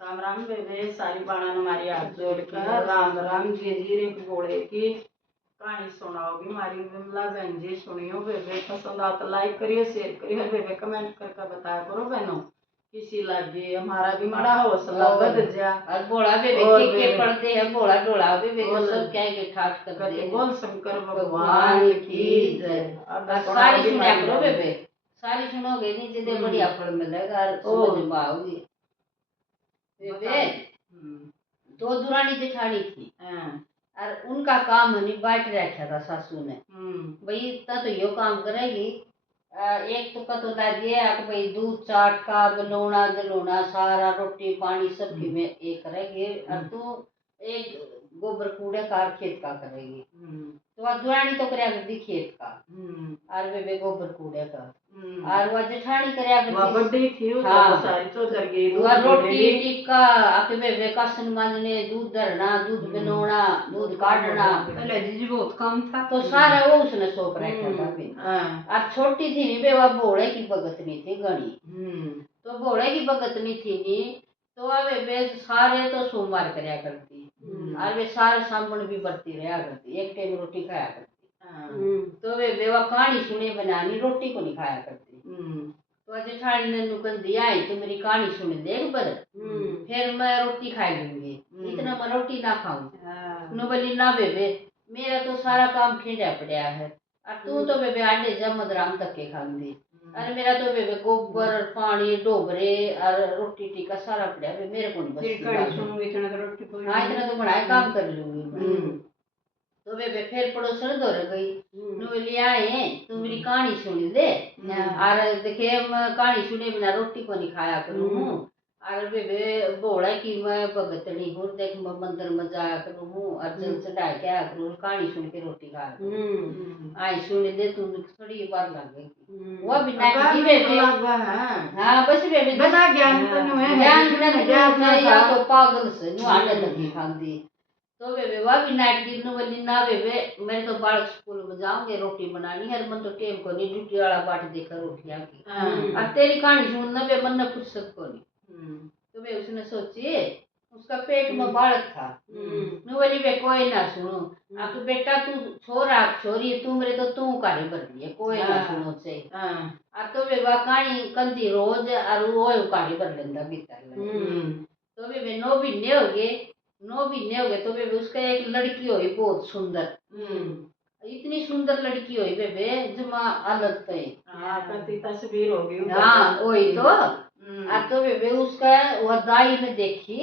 राम राम बेबे सारी बाणा हमारी हाथ जोड़कर राम राम जी जी एक बोले की कहानी सुनाओगी मारी विमला बहन जी। सुनियो बेबे, पसंद आता लाइक करियो, शेयर करियो बेबे, कमेंट करके बताया करो बहनों किसी लगे, हमारा भी बड़ा हौसला बढ़ जा। और बोला बेबे के पढ़ते हैं बोला डोला बेबे तो सब क्या के ठाट कर दे। बोल शंकर भगवान की जय। अब सारी सुना करो बेबे, सारी सुनोगे नहीं जितने बढ़िया फल मिलेगा और समझ में आओगी। बेबे दो दुरानी जेठानी थी और उनका काम नहीं बांट रखा था सासू ने। भाई इतना तो यो काम करेगी, एक तो कतो ला दिया कि भाई दूध चाट का बनोना जलोना सारा रोटी पानी सबकी में एक करेगी और तू एक गोबर कूड़े का खेत का करेगी। तो वह दुरानी तो करया करती खेत का और वे गोबर कूड़े का और वह जेठानी करया करती थी। हाँ सारी चौधर गई वह रोटी टिक्का आके वे कासन मांजने दूध धरना दूध बनोना दूध काटना पहले जी बहुत काम था तो सारा वो उसने सौंप रखा था। और छोटी थी नहीं बे वह भोले की भगतनी थी गणी। तो भोले की भगतनी थी नी तो वह वे सारे तो सोमवार करया करती और वे सारे सामण भी बरती रहा करती, एक टाइम रोटी खाया करती। तो वे वह कहानी सुने बनानी रोटी को नहीं खाया करती। तो जेठानी ने नुकन दिया है तो मेरी कहानी सुन देख पर फिर मैं रोटी खा लूंगी, इतना मैं रोटी ना खाऊं। नु बोली ना बेबे मेरा तो सारा काम खेड़ा पड़ा है और तू तो बेबे आडे जमद राम तक के खांदी। अरे मेरा तो बेबे गोबर पानी डोबरे और रोटी टिक्का सारा पड़ा है मेरे को नहीं बस इतना तो रोटी को हाँ इतना तो बनाए काम कर लूंगी। तो बेबे फिर पड़ोसन दौड़ गई बोली आए तू मेरी कहानी सुनी दे और देखे मैं कहानी सुने बिना रोटी को नहीं खाया करूँ और बेबे बोला कि मैं भगतनी हूँ देख मैं मंदिर में जाया करूँ अर्जन चढ़ाया क्या करूँ कहानी सुन के रोटी खा आई सुन दे तू थोड़ी बार लग गई वो भी नाटकी बेबे हाँ बस बेबे बना ज्ञान बिना या तो पागल से नु आटे तक खाती। तो बेबे वह भी नाटकी नु बोली ना बेबे मेरे तो बालक स्कूल में जाऊंगे रोटी बनानी है मन तो टेम को नहीं ड्यूटी वाला बाट देखा रोटियां की और तेरी कहानी सुनना बे मन ने फुर्सत को नहीं। तो बे उसने सोची उसका पेट में बालक था नु बोली बे कोई ना सुनो आप बेटा तू छोरा छोरी तू मेरे तो तू काली भर दिए कोई ना सुनो से और तो बे वह कहानी कंदी रोज और वो काली भर लेंदा भीतर। तो बे नो भी ने हो गए तो बेबे उसका एक लड़की हुई बहुत सुंदर इतनी सुंदर लड़की हुई बेबे जमा अलग थे तस्वीर होगी हाँ वही तो बेबे उसका वह दाई में देखी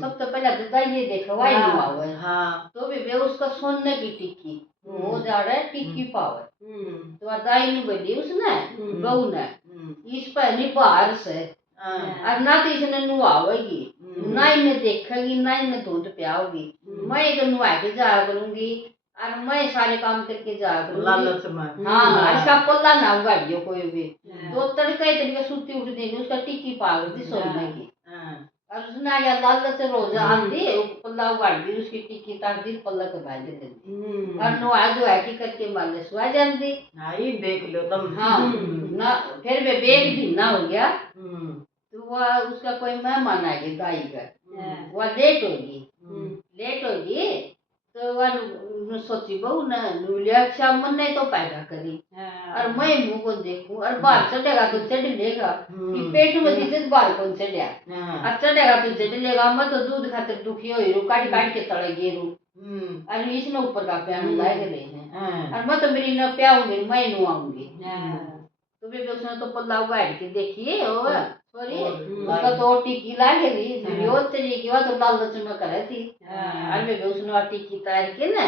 सब तो पहले तो दाई ये देखा वही हुआ हाँ तो बेबे उसका सोने की टिक्की वो जा रहा है टिक्की पावर तो वह दाई ने बोली उसने बहू ने इस पर नहीं बाहर से और ना तो इसने नुआवेगी ना इन्हें देखेगी ना इन्हें दूध पियाओगी मैं इधर नुआ के जाया करूंगी और मैं सारे काम करके जाया करूंगी। हाँ इसका पल्ला ना उगाड़ियो कोई भी तो तड़का तड़का सुती उठ देनी उसका टिक्की पाग दी सोने की और उसने आया लालच रोज आती पल्ला उगाड़ दी उसकी टिक्की ताक दी पल्ला के बाज देती और नुआ धोआ की करके माले सुआ जाती। देख लो तुम हाँ ना फिर वे बेग भी ना हो गया तो वह उसका कोई मेहमान आ गया दाई का वह लेट होगी तो वह सोची बहू न अच्छा मन नहीं तो पैदा करी और मैं मुंह को देखूं और बाहर चढ़ेगा तो चढ़ लेगा पेट में जिसे बाहर कौन चढ़िया और चढ़ेगा तो चढ़ लेगा मैं तो दूध खातिर दुखी हो काट काट के तड़े गेरू और इसने ऊपर का प्यान लाए गए हैं और मैं तो मेरी न प्याऊंगी मैं नुआऊंगी। तो बेबे उसने तो पल्ला उगाड़ के देखिए सॉरी उसका तो टिक्की लागेगी जो तेरी की तो लालच में करे थी और बेबे उसने टिक्की तार के ना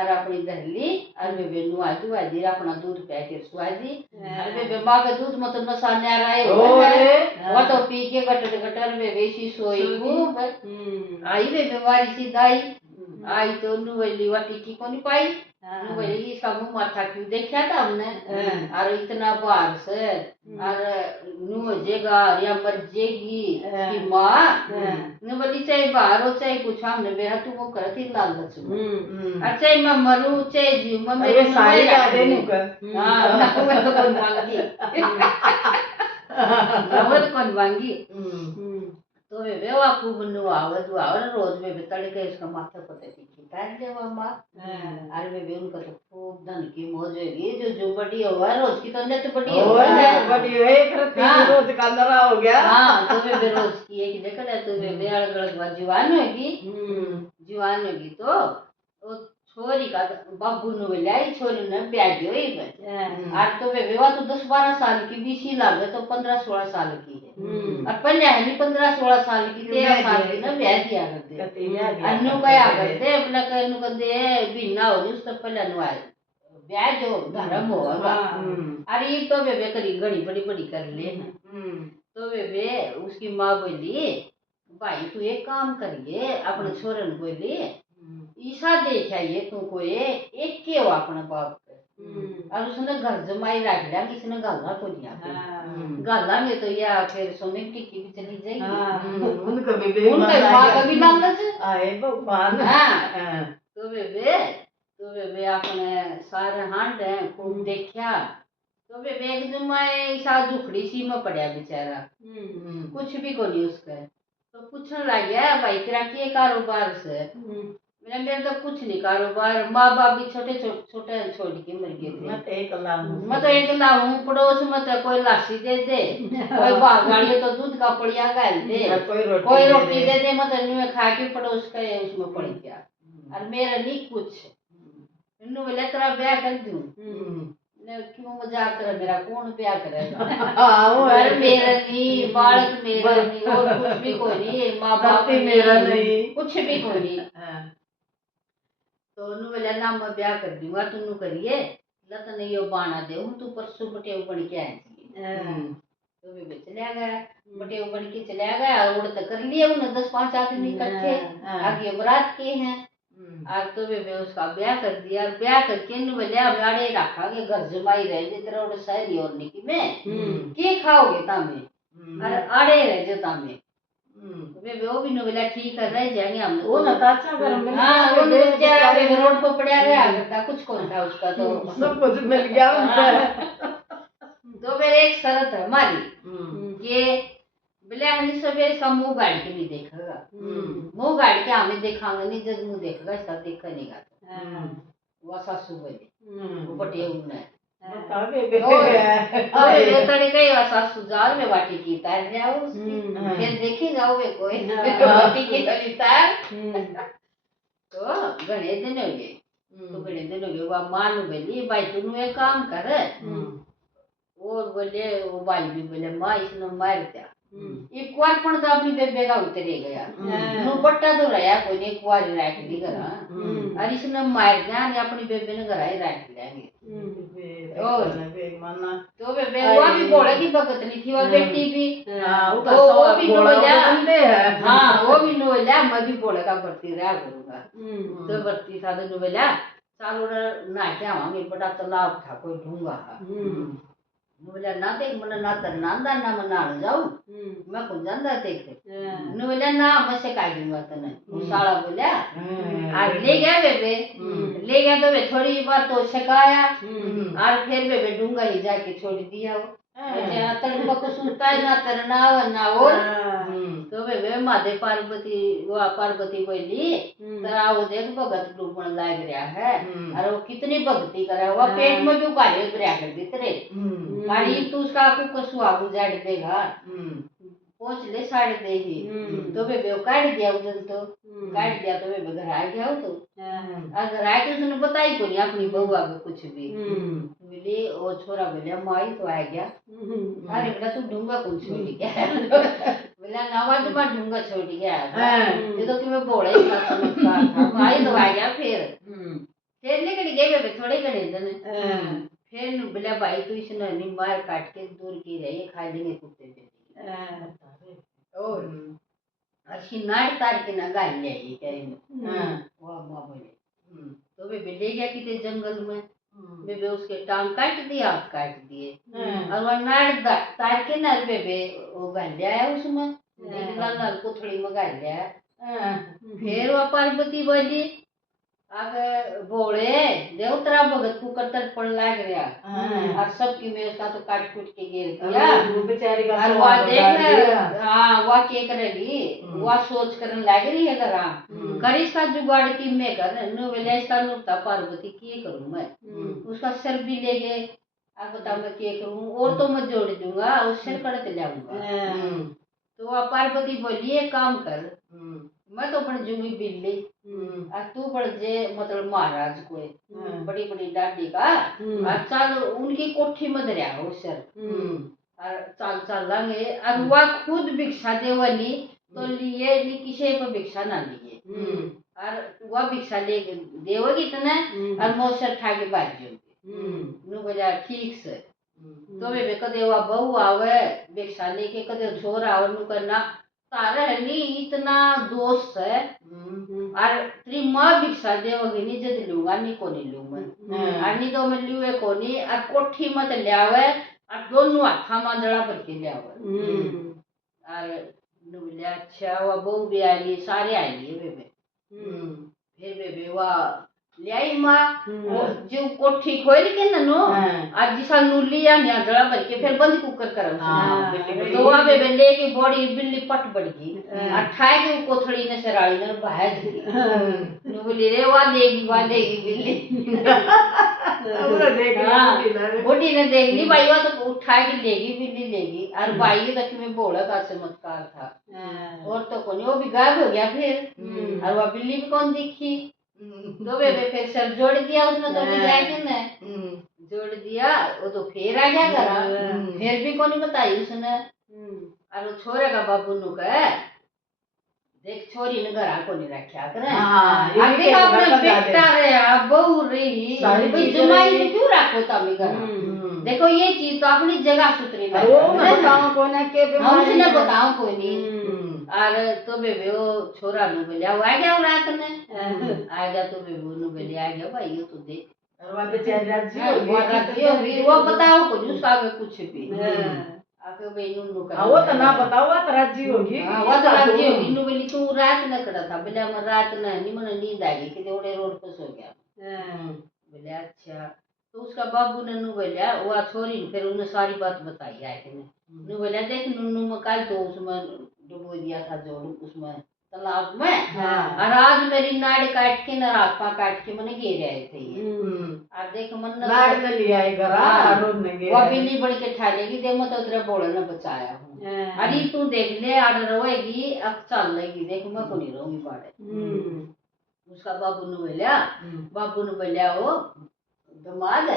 और अपनी दहली और बेबे नुआ दुआ दी अपना दूध पी के सुआ दी और बेबे माँ के दूध में तो नशा न्यारा है वो तो पी के गटर गटर बेबे सी सोई खूब आई बेबे वारी सी दाई आई तो नुवेली वा टिक्की को नहीं पाई नुवेली इसका मुंह माथा क्यों देखा था हमने और इतना बार से और नु जेगा या मर जेगी की माँ नुवेली चाहे बाहर हो चाहे कुछ हमने बेरा तू वो करती लालच में और चाहे मैं मरूं चाहे जीव मैं मेरे सारे यादें नुका हाँ ना मैं तो कौन मांगी ना मैं तो कौन मांगी। तो वे वो खूब नुआवर रोज वे तड़के उसका माथा पता टिकी तार ले मामा अरे वे उनका तो खूब धन की मौज होगी जो बड़ी हुआ रोज की तो ने तो बड़ी हो बड़ी है करती रोज का नरा हो गया। हाँ तो वे रोज की एक देखा तो वे अलग जवान होगी तो वो छोरी का बाबू ने बोलाई छोरी ने ब्याह दियो आज तो वे विवाह तो 10-12 साल की बीसी लागे तो 15-16 साल की है और पहले है नहीं 15-16 साल की 13 साल की ना ब्याह दिया करते अन्नू क्या करते अपना कहनु कहते बिना हो उसका पहले अनुआय ब्याह जो धर्म होगा अरे ये तो वे करी घड़ी बड़ी कर लेना तो वे उसकी माँ बोली भाई तू एक काम करिए अपने छोरन बोली ईसा देखा ये तुमको एक के हो अपने बाप और उसने घर जमाई रख लिया किसने गाला को दिया गाला में तो या फिर सोने की टिक्की भी चली जाएगी उनका भी माँ का भी लालच आए भगवान। तो वे अपने सारे हांड हैं खूब देखा तो वे एक जमाए ईसा झुकड़ी सी में पड़ा बेचारा कुछ भी को नहीं उसका तो पूछने लग गया भाई तेरा क्या कारोबार से मेरा तो कुछ नहीं कारोबार माँ बाप भी छोटे छोड़ के मर गए थे मैं तो एक हूँ पड़ोस में तो कोई लाशी दे दे कोई बागाड़ी तो दूध का पड़िया गाल दे कोई रोटी दे दे मैं तो खा के पड़ोस का उसमें पड़ गया और मेरा नहीं कुछ इन्हों बोले तेरा ब्याह कर दूं क्यों मजाक करे मेरा कौन ब्याह करेगा मेरा नहीं बालक मेरा नहीं और कुछ भी कोई नहीं माँ बाप मेरा नहीं कुछ भी कोई नहीं तो नु बोला ना मैं ब्याह कर दूंगा तू करिए लत नहीं यो बाना दे तू परसों बटेव बन के आई तो वे चला गया बटेव बन के चला गया और तो कर लिया उन्हें 10-5 आदमी इकट्ठे आगे बारात के हैं और तो वे उसका ब्याह कर दिया और ब्याह करके नु बोले अड़े रखा के घर जमाई रह जे तेरा और शायरी और निकी में के खाओगे तामे अरे अड़े रह जे तामे वे वो भी नु बोला ठीक है रह जाएंगे हम वो ना अच्छा घर में हाँ वो बेचारा वे रोड पर पड़ा गया करता कुछ कौन था उसका तो सब कुछ मिल गया उनको। तो वे एक शर्त है हमारी कि बोले हम सवेरे इसका मुंह गाड़ के नहीं देखेगा मुंह गाड़ के हमें देखांगे नहीं जब मुंह देखेगा इसका देखा नहीं गा वो सासू बोले वो बटे उन्हें तड़के सासू जार में बाटी की तार जाओ फिर देखी जाओ वे कोई बाटी की तली तार तो घने दिन हो गए वो मालू बोली भाई तुम एक काम कर और बोले वो भाई भी बोले माँ इसने मार दिया एक बार पण तो अपनी बेबे का उतरे गया नु बट्टा तो रहा कोई ने एक बार रख दी करा और इसने मार दिया ने अपनी बेबे ने घर ही रख लेंगे और तो बेबे वो भी बोले की भगत नहीं थी वो बेटी भी वो भी बोला हाँ वो भी बोला मैं भी बोले का भर्ती रहा करूंगा तो भर्ती साधन नु बोला चालू ना क्या आवांगे बड़ा तालाब था कोई ढूंगा बोला ना देख मैंने ना तरनांदा ना मैं नाल जाऊं मैं खुद जानदा देख ने बोला ना मैं से काट दूंगा तने साला बोला आज ले गया बेबे ले गया तो वे थोड़ी बार तो सकाया और फिर बेबे डूंगा ही जाके छोड़ दिया वो अच्छा तड़का को सुनता है ना तरना ना और तो वे माते पार्वती बोली तरा वो देख भगत डूबन लाग रहा है और वो कितनी भक्ति करे वो पेट में भी उगाड़े ब्रया कर दी तेरे मारी तू उसका को सुहाग उजाड़ देगा पहुंच ले साढ़े देगी तो वे काट दिया उधर तो काट दिया तो वे घर आ गया तो अगर आके उसने बताई को नहीं अपनी बउआ को कुछ भी बोले वो छोरा बोले माई तो आ गया अरे बेटा तू ढूंगा कौन छोड़ गया बोला नवा तो मैं ढूंगा छोड़ गया ये तो कि मैं बोले इतना चमत्कार था माई तो आ गया फिर निकल गए वे थोड़े घड़े दिन फिर बोला भाई तू इसने नहीं मार काट के दूर की रही खा लेंगे कुत्ते और अच्छी नाड़ तार के ना गाल ले ये कह वो अम्मा बोले तो वे ले गया किते जंगल में बेबे उसके टांग काट दिए हाथ काट दिए और वो नाड़ तार के ना बेबे वो गाल लिया उसमें लाल लाल कोथड़ी में गाल लिया फिर वो पार्वती बोली आगे बोले दे उतरा भगत को करतर पड़ लाग रहा और सबकी में उसका तो काट कूट के गिर दिया वो बेचारी का और सवाल वो बता देख दिया। हाँ वो के करेगी वो सोच करने लग रही है करा कर इसका जुगाड़ की मैं कर नु वेले इसका नुक्ता पार्वती की करूं मैं उसका सर भी ले गए अब बता मैं क्या करूं और तो मैं जोड़ दूंगा और सिर कड़ते लाऊंगा तो वो पार्वती बोली एक काम कर मैं तो बन जूंगी बिल्ली और तू बढ़ जे मतलब महाराज को बड़ी बड़ी डाडी का और चल उनकी कोठी में दरिया हो सर और चल चल लांगे और वह खुद भिक्षा देवनी तो लिए नहीं किसी पर भिक्षा ना लिए और वह भिक्षा ले देवगी इतना और मोसर ठा के बाज जाओगे नु बोला ठीक से तो वे कदे वह बहू आवे भिक्षा लेके कदे छोरा आवे नु करना तारे हनी इतना दोस्त है और तेरी माँ भिक्षा देवगी नहीं जद लूंगा नहीं कोनी लूं मैं और नहीं तो मैं लूए कोनी और कोठी मत ले आवे और दोनों हाथा मांदड़ा पर के ले आवे और नु बोले अच्छा वो बहू भी आई सारे आई बेबे फिर बेबे वह ले आई माँ जो कोठी खोल के ना नो आज जिसा नूली या न्यादड़ा भर के फिर बंद कुकर करो तो वहाँ बेबे लेके बड़ी बिल्ली पट बढ़ गई अठाए के कोथड़ी ने सराड़ी ने बाहर दी नु बोली रे वहाँ देगी बिल्ली बूढ़ी ने देख ली भाई वह तो उठा के लेगी बिल्ली लेगी और भाई तक में बोला का चमत्कार था और तो कौन वो भी गायब हो गया फिर और वह बिल्ली भी कौन दिखी तो बेबे फिर सर जोड़ दिया उसने तो भी जाएगी ना जोड़ दिया वो तो फिर आ गया घर फिर भी कौन बताई उसने और छोरे का बाबू नु कहे देख छोरी ने घर को नहीं रखा करे अब देख अपने बेटा रे बहू रही भाई जमाई ने क्यों रखो तभी घर देखो ये चीज तो अपनी जगह सुथरी ना वो ना बताओ कौन है के हम उसने बताओ कोई नहीं और तो बेबे वो छोरा नु बोलिया वो आ गया रात में आ गया तो बेबे नु बोलिया आ गया भाई ये तो देख और वहाँ बेचारी राज्य होगी वो बताओ को उसका आगे कुछ भी आके भाई नु कर वो तो ना बताओ वो तो राज्य होगी वो तो राज्य होगी नु बोली तू रात न करा था बोले मैं रात न नहीं मन नींद आ गई कि ओड़े रोड पर सो गया बोले अच्छा तो उसका बाबू ने नु बोलिया वो छोरी फिर उन्हें सारी बात बताई है कि नु बोलिया देख नुन्नू मकाल तो उसमें डुबो दिया था जो उसमें तालाब में और आज मेरी नाड़ काट के न रास्ता काट के मैंने घेर आए थे ये और देख मन नाड़ में लिया है घर रोड में गए वो बिल्ली बन के ठा लेगी दे मैं तो तेरे बोले न बचाया हूँ अरे तू देख ले आड़ रोएगी अब चल लेगी देख मैं को नहीं रहूंगी बाड़े उसका बाबू ने बोलिया वो दमाद है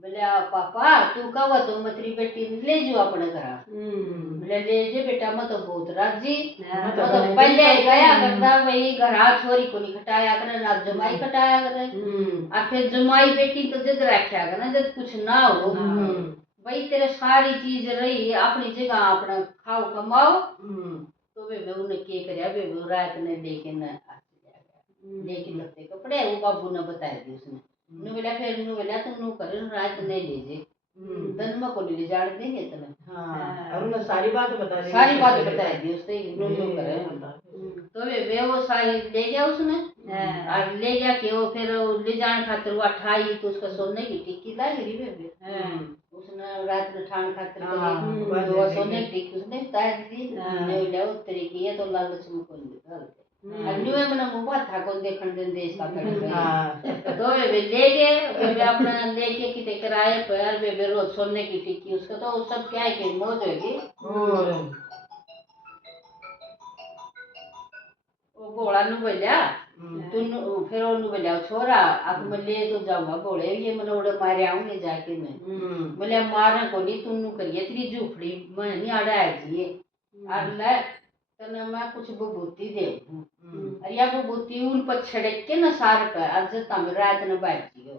बोले पापा तू कब तो मतरी बेटी ले जो अपने घर बोले ले जे बेटा मैं तो बहुत राजी मैं तो पहले गया करता वही घर छोरी को नहीं खटाया करे ना जमाई खटाया करे और फिर जमाई बेटी तो जद रखा करे जद कुछ ना हो भाई तेरे सारी चीज रही अपनी जगह अपना खाओ कमाओ तो वे उन्हें के करया वे रात ने लेके न लेके लगते कपड़े वो बाबू ने बताया दी उसने नु बोला फिर नु बोला तुम नु कर रात नहीं ले जे तन में को ले जाड़ देंगे तने और उन्हें सारी बात बता दी उसने नु करे तो वे वो सारी ले गया उसने और ले गया कि वो फिर ले जाने खातिर वो 28 तो उसका सोने की टिक्की लाई गई बेबे उसने रात में ठाण खातिर वो सोने की टिक्की उसने उतार दी ने ले उतरी की है तो लालच में कोई निकल अन्य में ना मुंबा था कौन देखण दिन देश का कर तो वे ले गए वे अपना लेके किते किराए पर वे रोज सोने की टिक्की उसका तो सब क्या है कि मौज होगी वो घोड़ा नु बोलिया तू फिर नु बोलिया छोरा अब मैं ले तो जाऊंगा घोड़े ये मैंने उड़े मारे आऊंगे जाके मैं बोले मारने को नहीं तू नु करिए तेरी झूपड़ी मैं नहीं आड़ा जी और ले तने मैं कुछ विभूति दे और या विभूति उन पर छिड़क के न सार कर आज तम रात न बाजियो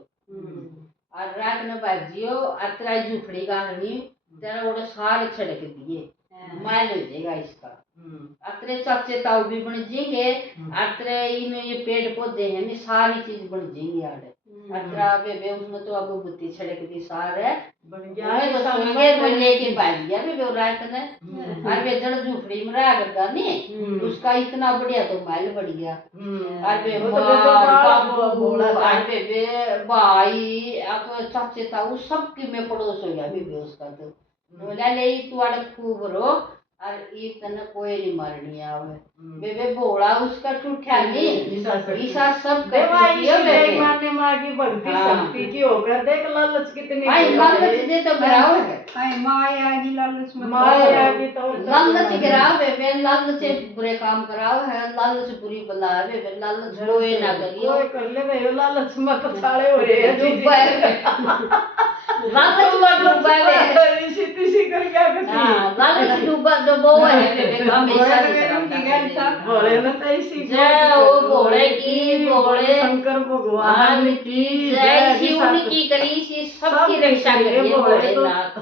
और रात न बाजियो और तेरा झूपड़ी का हनी तेरा वो सारे छिड़क दिए मैल हो जाएगा इसका अतरे चाचे ताऊ भी बन जाएंगे अतरे इन ये पेड़ पौधे हैं सारी चीज बन जाएंगी आड़े अतरा बेबे उसमें तो अब बुद्धि छड़क दी सार है बन गया मैं तो सुन के तो लेके भाग गया बेबे रात ने और वे जड़ झूपड़ी में रहा करता नहीं उसका इतना बढ़िया तो महल बढ़ गया और बे बाबू और बेबे भाई अब चाचे ताऊ सबकी में पड़ोस हो गया बेबे उसका तो बोला ले तू आड़े खूब रो और एक तना कोई नहीं मरनी आवे बेबे बोला उसका टूटा नहीं ईसा सब देवाई से माने माँ की भक्ति शक्ति की होकर देख लालच कितनी आई लालच दे तो गिराव है आई माया की लालच मत माया की तो लालच गिराव है बे लालच से बुरे काम कराव है लालच बुरी बला है बे लालच कोई ना करियो कोई कर ले भाई लालच मत छाड़े हो रे डूबा है लालच मत डूबा है इसी तिसी कर क्या करती हां लालच डूबा डूबो है बे हमेशा की तरह बोले ना तो इसी जय ओ भोले की भोले शंकर भगवान की जय शिव की करी सी सबकी रक्षा करिए भोलेनाथ